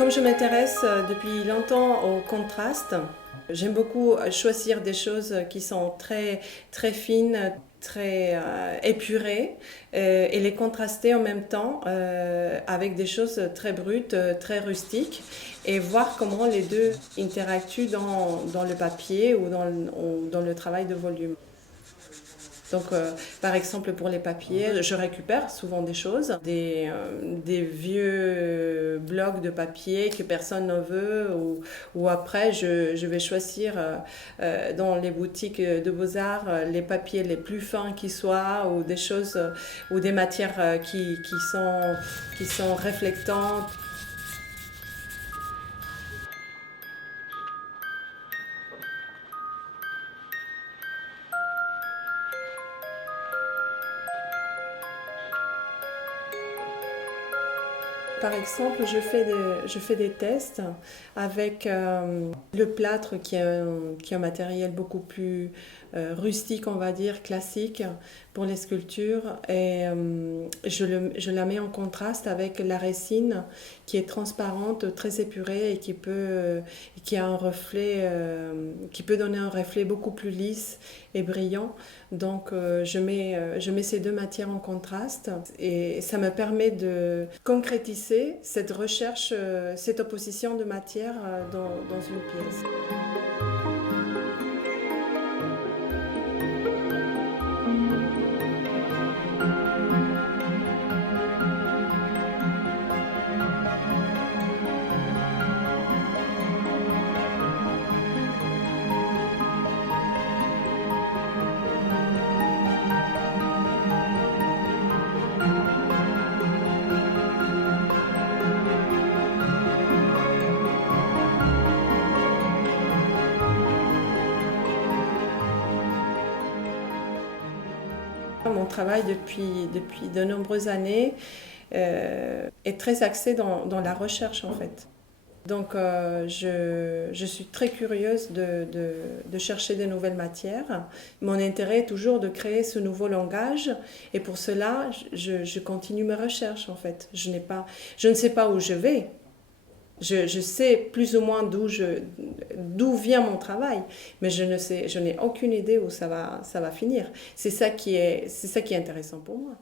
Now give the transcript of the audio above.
Comme je m'intéresse depuis longtemps au contraste, j'aime beaucoup choisir des choses qui sont très fines, très épurées et les contraster en même temps avec des choses très brutes, très rustiques et voir comment les deux interactuent dans le papier ou dans le travail de volume. Donc, par exemple, pour les papiers, je récupère souvent des choses, des vieux blocs de papier que personne ne veut, ou après, je vais choisir dans les boutiques de beaux-arts les papiers les plus fins qui soient, ou des choses, ou des matières qui sont réflectantes. Par exemple, je fais des tests avec le plâtre qui est un matériel beaucoup plus rustique, on va dire, classique pour les sculptures. Et je la mets en contraste avec la résine qui est transparente, très épurée et qui a un reflet, qui peut donner un reflet beaucoup plus lisse et brillant. Donc je mets ces deux matières en contraste et ça me permet de concrétiser cette recherche, cette opposition de matière dans une pièce. Mon travail depuis de nombreuses années est très axé dans la recherche en fait. Donc je suis très curieuse de chercher de nouvelles matières. Mon intérêt est toujours de créer ce nouveau langage et pour cela je continue mes recherches en fait. Je ne sais pas où je vais. Je sais plus ou moins d'où vient mon travail, mais je n'ai aucune idée où ça va finir. C'est ça qui est intéressant pour moi.